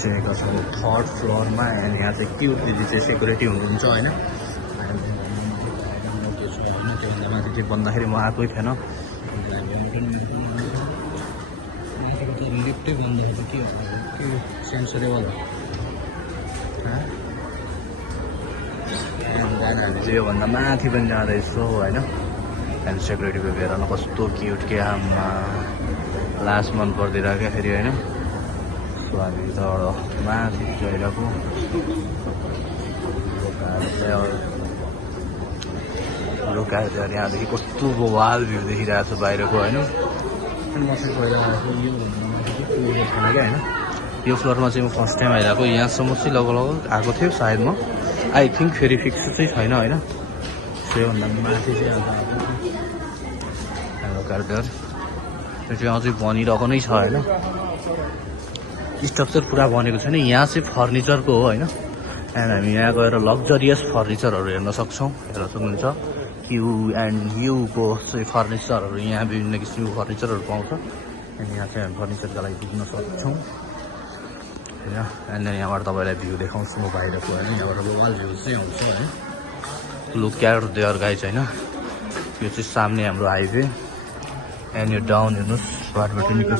आइसकेका छौँ 3rd फ्लोरमा and यहाँ चाहिँ क्युट दिदी चाहिँ सेक्युरिटी हुनुहुन्छ होइन। त्योभन्दा माथि चाहिँ भन्दाखेरि म आएकै थिएन। लिफ्टै बन्द छ के सेन्सरेबल हामी चाहिँ योभन्दा माथि पनि जाँदैछौँ होइन। एन्ड सेक्युरिटीको हेर न कस्तो क्युट के आमा लास्ट मन पर्दैन क्या फेरि होइन। सो हामी त माथि गइरहेको लुकाएर चाहिँ यहाँदेखि कस्तो वाल भ्यू देखिरहेको छ बाहिरको होइन। अनि म चाहिँ गइरहेको यो छैन क्या होइन। यो फ्लोरमा चाहिँ म फर्स्ट टाइम आइरहेको, यहाँसम्म चाहिँ लगभग आएको थियो सायद म आई थिङ्क, फेरि फिक्स चाहिँ छैन होइन। त्योभन्दा माथि चाहिँ कार्डर त्यो चाहिँ अझै बनिरहेको नै छ होइन। स्ट्रक्चर पुरा बनेको छैन। यहाँ चाहिँ फर्निचरको हो होइन। एन्ड हामी यहाँ गएर लग्जरियस फर्निचरहरू हेर्न सक्छौँ, हेर्न सक्नुहुन्छ। क्यु एन्ड युको चाहिँ फर्निचरहरू, यहाँ विभिन्न किसिमको फर्निचरहरू पाउँछ। अनि यहाँ चाहिँ हामी फर्निचरको लागि पुग्न सक्छौँ होइन। एन्ड यहाँबाट तपाईँलाई भ्यू देखाउँछु म बाहिरको होइन। यहाँबाट वाल भ्यू चाहिँ आउँछ होइन। लुक एट देयर गाइज होइन। यो चाहिँ सामने हाम्रो हाइवे एन्ड यो डाउन हेर्नुहोस् बाटोबाट निकै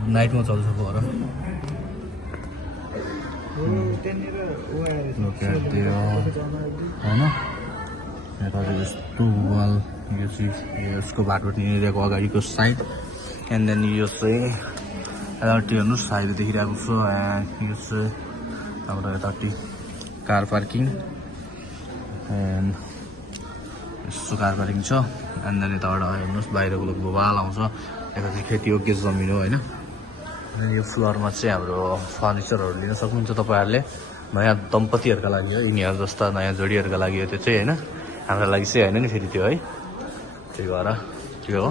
नाइटमा चल्छ गएर। होइन यस्तो वाल यो चाहिँ यसको बाटोबाट निस्केको अगाडिको साइड। एन्ड देन यो चाहिँ यतापट्टि हेर्नुहोस् हाइवे देखिरहेको छ। एन्ड यो चाहिँ हाम्रो यतापट्टि कार पार्किङ एन्ड यस्तो कार पार्किङ छ। एन्ड देन यताबाट हेर्नुहोस् बाहिरको लोक वाल आउँछ। यता चाहिँ खेतीयोग्य जमिन हो होइन। यो फ्लोरमा चाहिँ हाम्रो फर्निचरहरू लिन सक्नुहुन्छ तपाईँहरूले। नयाँ दम्पतिहरूका लागि हो, यिनीहरू जस्ता नयाँ जोडीहरूका लागि हो त्यो चाहिँ होइन। हाम्रो लागि चाहिँ होइन नि फेरि त्यो है। त्यही भएर त्यो हो।